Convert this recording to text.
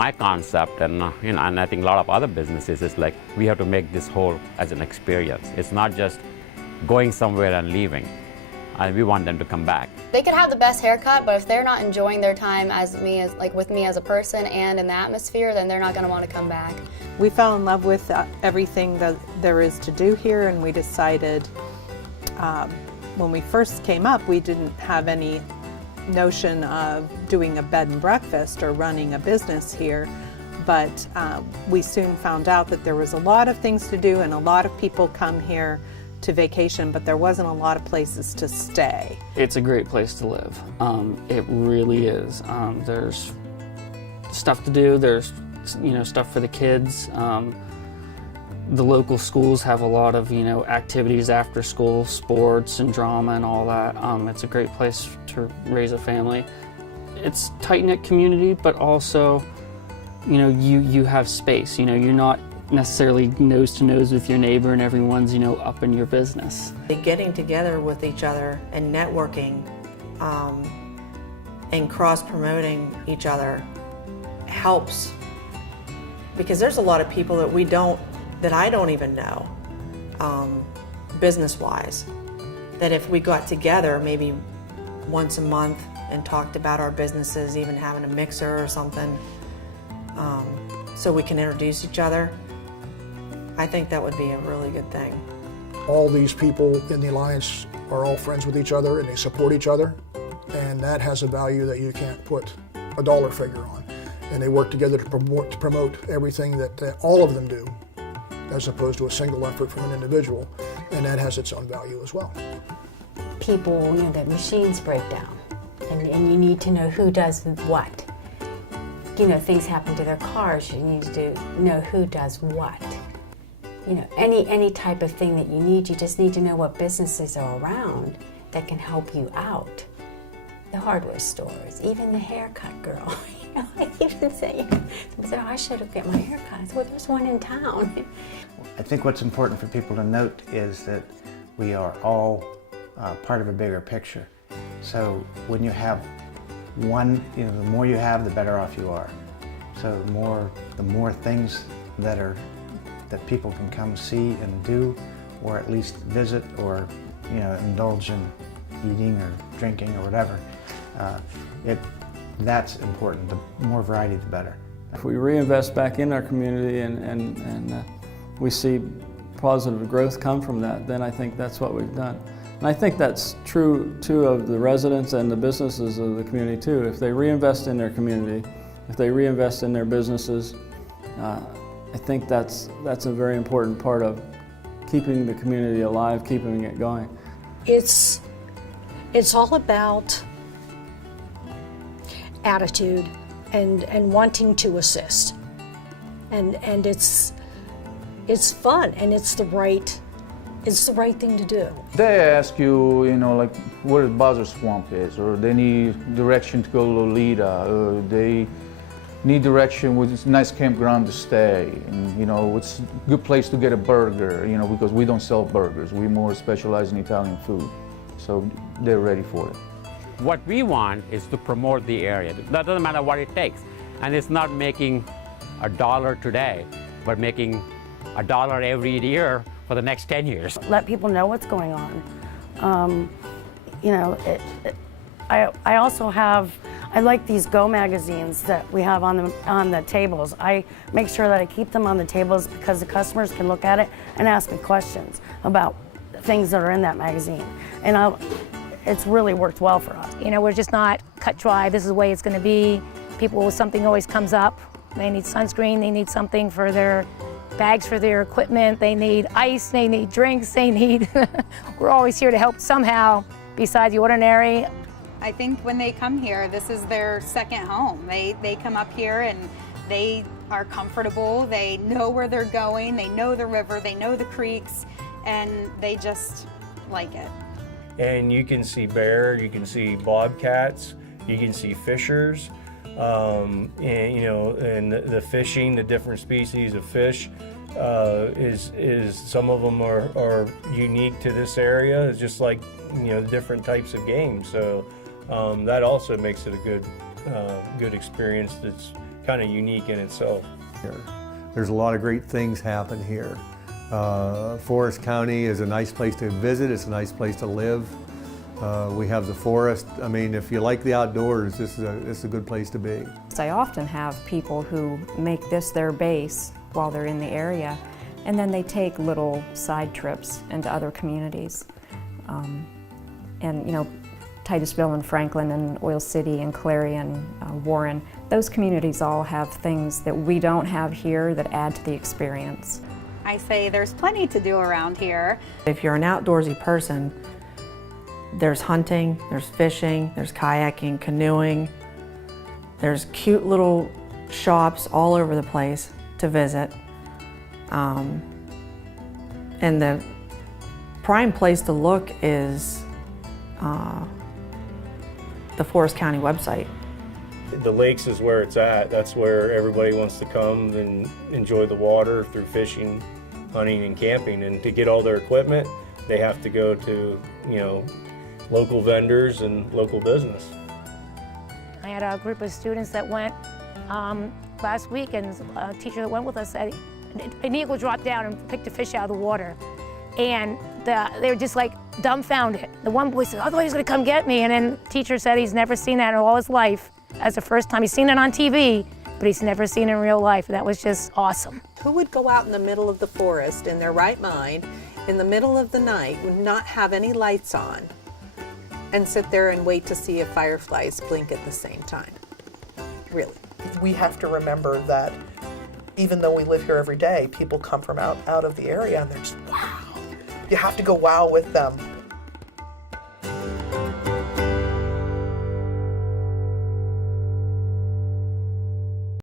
my concept, and and I think a lot of other businesses, is like we have to make this whole as an experience. It's not just going somewhere and leaving, and we want them to come back. They could have the best haircut, but if they're not enjoying their time with me as a person and in the atmosphere, then they're not going to want to come back. We fell in love with everything that there is to do here, and we decided when we first came up, we didn't have any notion of doing a bed and breakfast or running a business here, but we soon found out that there was a lot of things to do, and a lot of people come here to vacation, but there wasn't a lot of places to stay. It's a great place to live. It really is. There's stuff to do. There's stuff for the kids. The local schools have a lot of activities after school, sports and drama and all that. It's a great place to raise a family. It's tight-knit community, but also you have space. You're not necessarily nose to nose with your neighbor and everyone's up in your business. Getting together with each other and networking and cross-promoting each other helps, because there's a lot of people that I don't even know business-wise, that if we got together maybe once a month and talked about our businesses, even having a mixer or something, so we can introduce each other, I think that would be a really good thing. All these people in the Alliance are all friends with each other and they support each other, and that has a value that you can't put a dollar figure on. And they work together to promote everything that all of them do, as opposed to a single effort from an individual, and that has its own value as well. People, that machines break down, and you need to know who does what. Things happen to their cars, you need to know who does what. Any type of thing that you need, you just need to know what businesses are around that can help you out. The hardware stores, even the haircut girl. I even say, I should get my haircut. I said, well, there's one in town. I think what's important for people to note is that we are all part of a bigger picture. So when you have one, the more you have, the better off you are. So the more things that people can come see and do, or at least visit, or indulge in eating or drinking or whatever. That's important. The more variety, the better. If we reinvest back in our community and we see positive growth come from that, then I think that's what we've done. And I think that's true too of the residents and the businesses of the community too. If they reinvest in their community, if they reinvest in their businesses, I think that's a very important part of keeping the community alive, keeping it going. It's all about attitude and wanting to assist, and it's fun, and it's the right thing to do. They ask you, like where Buzzer Swamp is, or they need direction to go to Lolita, or they need direction with a nice campground to stay, and it's a good place to get a burger, because we don't sell burgers, we more specialize in Italian food, so they're ready for it. What we want is to promote the area. That doesn't matter what it takes. And it's not making $1 today, but making $1 every year for the next 10 years. Let people know what's going on. I also have, I like these Go magazines that we have on the tables. I make sure that I keep them on the tables because the customers can look at it and ask me questions about things that are in that magazine. And it's really worked well for us. We're just not cut dry, this is the way it's going to be. Something always comes up. They need sunscreen, they need something for their bags for their equipment, they need ice, they need drinks, they need... We're always here to help somehow, besides the ordinary. I think when they come here, this is their second home. They come up here and they are comfortable, they know where they're going, they know the river, they know the creeks, and they just like it. And you can see bear, you can see bobcats, you can see fishers, and the fishing, the different species of fish, is some of them are unique to this area. It's just like the different types of game. So that also makes it a good experience. That's kind of unique in itself. There's a lot of great things happen here. Forest County is a nice place to visit. It's a nice place to live. We have the forest. I mean, if you like the outdoors, this is a good place to be. I often have people who make this their base while they're in the area, and then they take little side trips into other communities. And you know, Titusville and Franklin and Oil City and Clarion, Warren, those communities all have things that we don't have here that add to the experience. I say there's plenty to do around here. If you're an outdoorsy person, there's hunting, there's fishing, there's kayaking, canoeing. There's cute little shops all over the place to visit. And the prime place to look is the Forest County website. The lakes is where it's at. That's where everybody wants to come and enjoy the water through fishing, hunting, and camping. And to get all their equipment, they have to go to, you know, local vendors and local business. I had a group of students that went last week, and a teacher that went with us said an eagle dropped down and picked a fish out of the water. And they were just like dumbfounded. The one boy said, I thought he was gonna come get me. And then the teacher said he's never seen that in all his life. That's the first time. He's seen it on TV, but he's never seen it in real life. That was just awesome. Who would go out in the middle of the forest in their right mind, in the middle of the night, would not have any lights on, and sit there and wait to see if fireflies blink at the same time? Really. We have to remember that even though we live here every day, people come from out of the area and they're just, wow. You have to go wow with them.